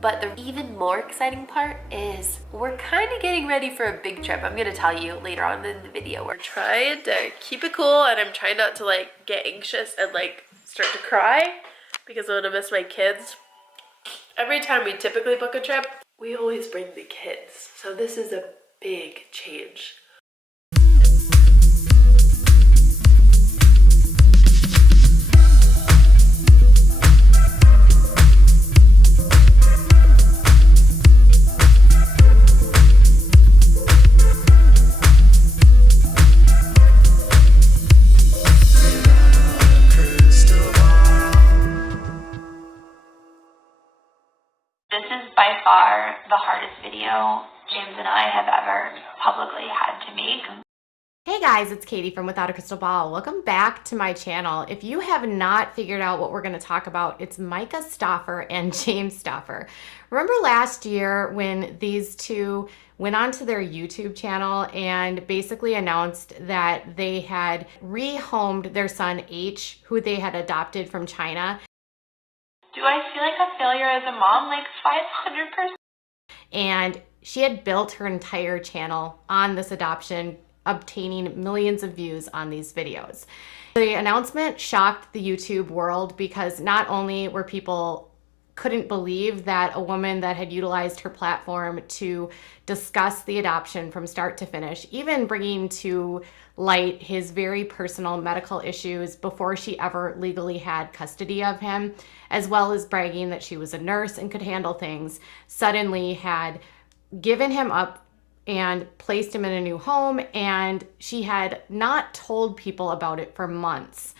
But the even more exciting part is we're kind of getting ready for a big trip. I'm gonna tell you later on in the video. We're trying to keep it cool, and I'm trying not to like get anxious and like start to cry because I'm gonna miss my kids. Every time we typically book a trip, we always bring the kids. So this is a big change. This is by far the hardest video James and I have ever publicly had to make. Hey guys, it's Katie from Without a Crystal Ball. Welcome back to my channel. If you have not figured out what we're going to talk about, it's Myka Stauffer and James Stauffer. Remember last year when these two went onto their YouTube channel and basically announced that they had rehomed their son H, who they had adopted from China? Do I feel like a failure as a mom? Like 500%. And she had built her entire channel on this adoption, obtaining millions of views on these videos. The announcement shocked the YouTube world because not only were people couldn't believe that a woman that had utilized her platform to discuss the adoption from start to finish, even bringing to light his very personal medical issues before she ever legally had custody of him, as well as bragging that she was a nurse and could handle things, suddenly had given him up and placed him in a new home, and she had not told people about it for months.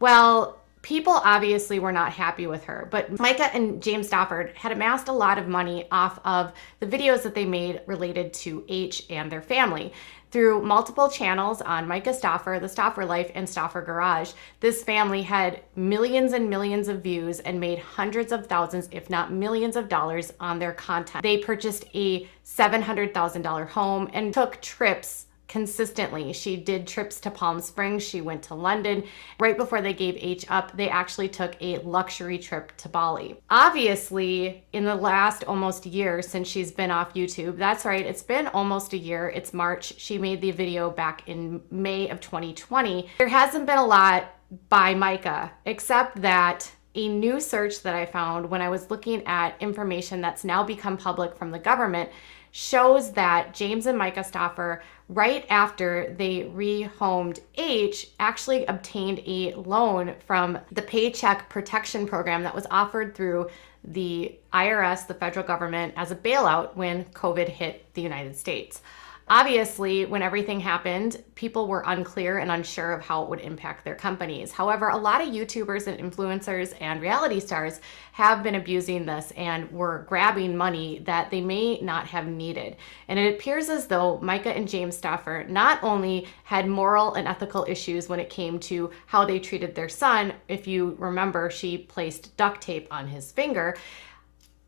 Well, people obviously were not happy with her, but Myka and James Stauffer had amassed a lot of money off of the videos that they made related to H and their family. Through multiple channels on Myka Stauffer, The Stauffer Life, and Stauffer Garage, this family had millions and millions of views and made hundreds of thousands, if not millions of dollars on their content. They purchased a $700,000 home and took trips consistently. She did trips to Palm Springs. She went to London. Right before they gave H up, they actually took a luxury trip to Bali. Obviously, in the last almost year since she's been off YouTube, that's right, it's been almost a year. It's March. She made the video back in May of 2020. There hasn't been a lot by Myka, except that a new search that I found when I was looking at information that's now become public from the government shows that James and Myka Stauffer, right after they rehomed H, actually obtained a loan from the Paycheck Protection Program that was offered through the IRS, the federal government, as a bailout when COVID hit the United States. Obviously, when everything happened, people were unclear and unsure of how it would impact their companies. However, a lot of YouTubers and influencers and reality stars have been abusing this and were grabbing money that they may not have needed. And it appears as though Myka and James Stauffer not only had moral and ethical issues when it came to how they treated their son. If you remember, she placed duct tape on his finger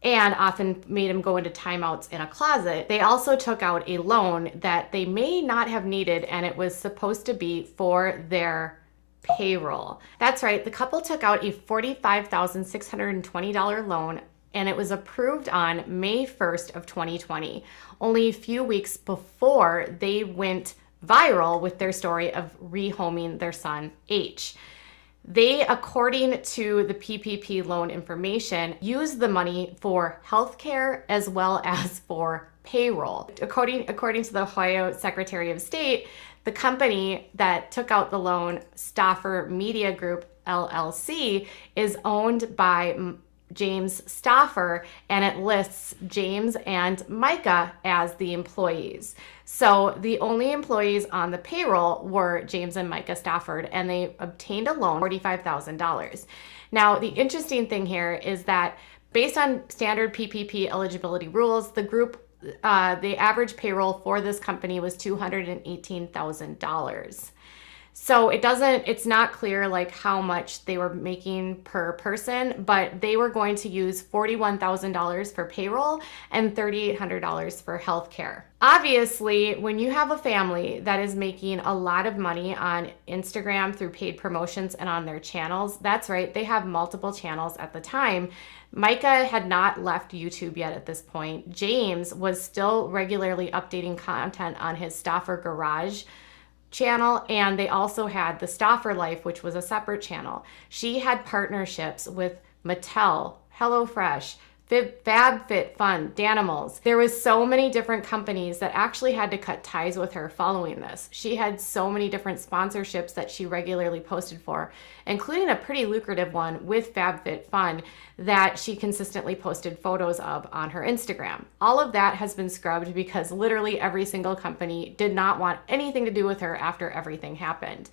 and often made him go into timeouts in a closet. They also took out a loan that they may not have needed, and it was supposed to be for their payroll. That's right, the couple took out a $45,620 loan, and it was approved on May 1st of 2020, only a few weeks before they went viral with their story of rehoming their son H. They, according to the PPP loan information, used the money for healthcare as well as for payroll. According to the Ohio Secretary of State, the company that took out the loan, Stauffer Media Group LLC, is owned by James Stauffer, and it lists James and Myka as the employees. So the only employees on the payroll were James and Myka Stauffer, and they obtained a loan, $45,000. Now, the interesting thing here is that based on standard PPP eligibility rules, the average payroll for this company was $218,000. So it's not clear like how much they were making per person, but they were going to use $41,000 for payroll and $3,800 for healthcare. Obviously, when you have a family that is making a lot of money on Instagram through paid promotions and on their channels, that's right, they have multiple channels at the time. Myka had not left YouTube yet at this point. James was still regularly updating content on his Stauffer Garage channel, and they also had the Stauffer Life, which was a separate channel. She had partnerships with Mattel, HelloFresh, FabFitFun, Danimals. There was so many different companies that actually had to cut ties with her following this. She had so many different sponsorships that she regularly posted for, including a pretty lucrative one with FabFitFun that she consistently posted photos of on her Instagram. All of that has been scrubbed because literally every single company did not want anything to do with her after everything happened.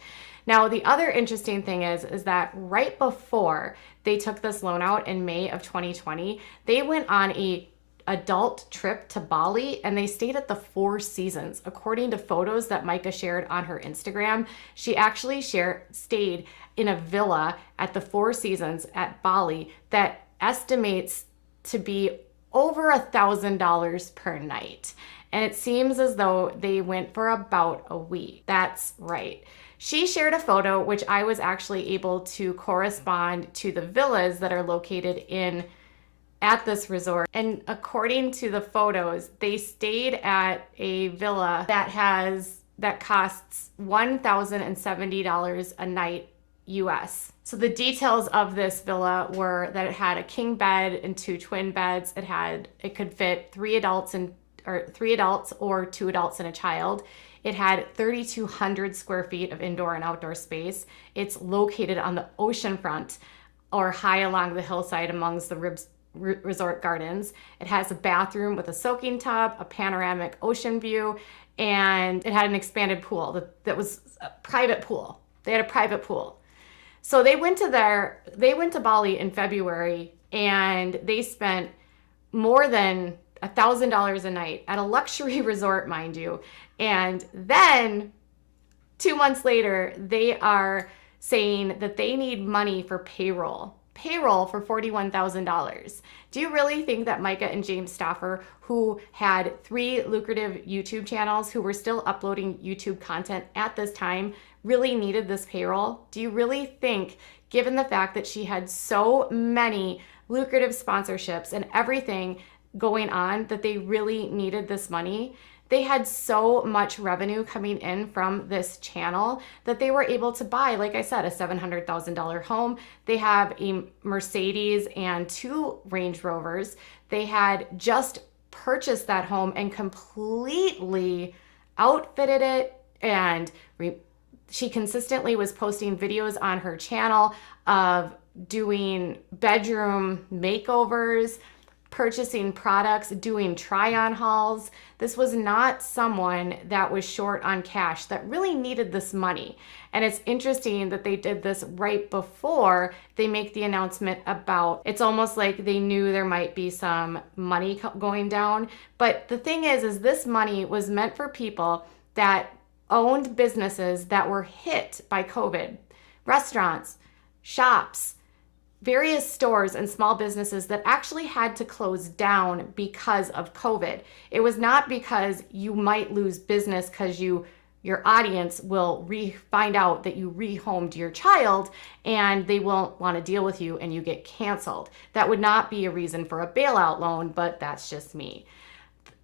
Now, the other interesting thing is that right before they took this loan out in May of 2020, they went on a adult trip to Bali and they stayed at the Four Seasons. According to photos that Myka shared on her Instagram, she actually stayed in a villa at the Four Seasons at Bali that estimates to be over $1,000 per night. And it seems as though they went for about a week. That's right. She shared a photo, which I was actually able to correspond to the villas that are located at this resort. And according to the photos, they stayed at a villa that costs $1,070 a night US. So the details of this villa were that it had a king bed and 2 twin beds. It could fit 3 adults or 2 adults and a child. It had 3,200 square feet of indoor and outdoor space. It's located on the ocean front or high along the hillside amongst the resort gardens. It has a bathroom with a soaking tub, a panoramic ocean view, and it had an expanded pool that was a private pool. They had a private pool. So they went to Bali in February and they spent more than $1,000 a night at a luxury resort, mind you. And then 2 months later, they are saying that they need money for payroll for $41,000. Do you really think that Myka and James Stauffer, who had 3 lucrative YouTube channels, who were still uploading YouTube content at this time, really needed this payroll? Do you really think, given the fact that she had so many lucrative sponsorships and everything going on, that they really needed this money? They had so much revenue coming in from this channel that they were able to buy, like I said, a $700,000 home. They have a Mercedes and 2 Range Rovers. They had just purchased that home and completely outfitted it, and she consistently was posting videos on her channel of doing bedroom makeovers, purchasing products, doing try-on hauls. This was not someone that was short on cash, that really needed this money. And it's interesting that they did this right before they make the announcement about, it's almost like they knew there might be some money going down. But the thing is this money was meant for people that owned businesses that were hit by COVID. Restaurants, shops, various stores and small businesses that actually had to close down because of COVID. It was not because you might lose business because your audience will find out that you rehomed your child and they won't want to deal with you and you get canceled. That would not be a reason for a bailout loan, but that's just me.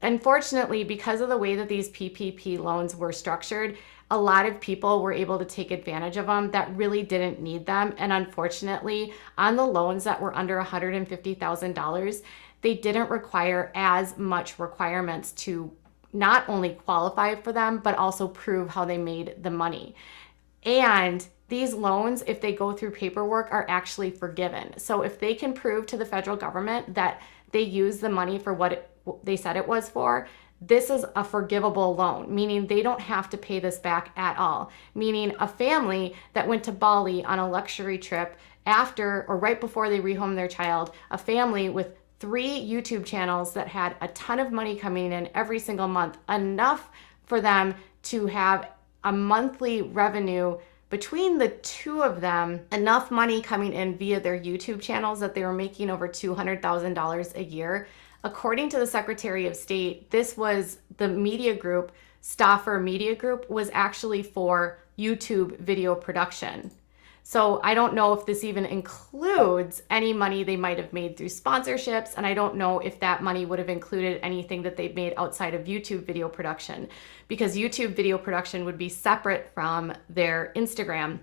Unfortunately, because of the way that these PPP loans were structured, a lot of people were able to take advantage of them that really didn't need them. And unfortunately, on the loans that were under $150,000, they didn't require as much requirements to not only qualify for them, but also prove how they made the money. And these loans, if they go through paperwork, are actually forgiven. So if they can prove to the federal government that they used the money for what they said it was for, this is a forgivable loan, meaning they don't have to pay this back at all. Meaning a family that went to Bali on a luxury trip after or right before they rehomed their child, a family with 3 YouTube channels that had a ton of money coming in every single month, enough for them to have a monthly revenue between the two of them, enough money coming in via their YouTube channels that they were making over $200,000 a year. According to the Secretary of State, this was the media group, Stauffer Media Group, was actually for YouTube video production. So I don't know if this even includes any money they might have made through sponsorships, and I don't know if that money would have included anything that they've made outside of YouTube video production, because YouTube video production would be separate from their Instagram.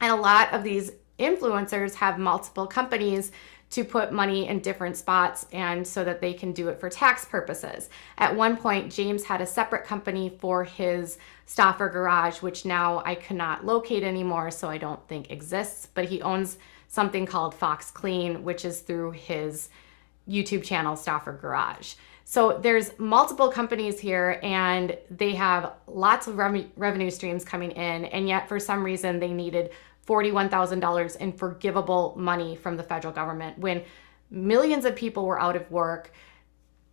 And a lot of these influencers have multiple companies to put money in different spots, and so that they can do it for tax purposes. At one point, James had a separate company for his Stauffer Garage, which now I cannot locate anymore, so I don't think exists, but he owns something called Fox Clean, which is through his YouTube channel, Stauffer Garage. So there's multiple companies here, and they have lots of revenue streams coming in, and yet for some reason they needed $41,000 in forgivable money from the federal government when millions of people were out of work,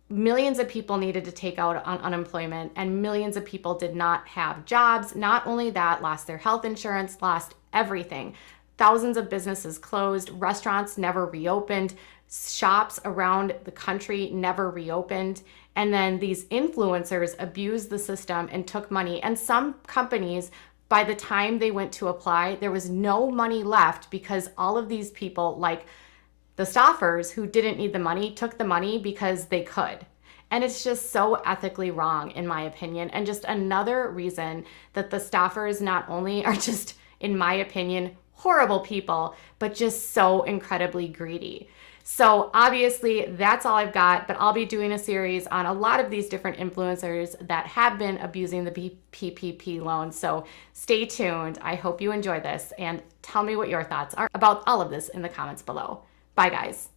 millions of people needed to take out on unemployment, and millions of people did not have jobs. Not only that, lost their health insurance, lost everything. Thousands of businesses closed, restaurants never reopened, shops around the country never reopened. And then these influencers abused the system and took money. And some companies, by the time they went to apply, there was no money left because all of these people, like the Stauffers, who didn't need the money, took the money because they could. And it's just so ethically wrong, in my opinion. And just another reason that the Stauffers not only are just, in my opinion, horrible people, but just so incredibly greedy. So obviously that's all I've got, but I'll be doing a series on a lot of these different influencers that have been abusing the PPP loan. So stay tuned. I hope you enjoy this, and tell me what your thoughts are about all of this in the comments below. Bye guys.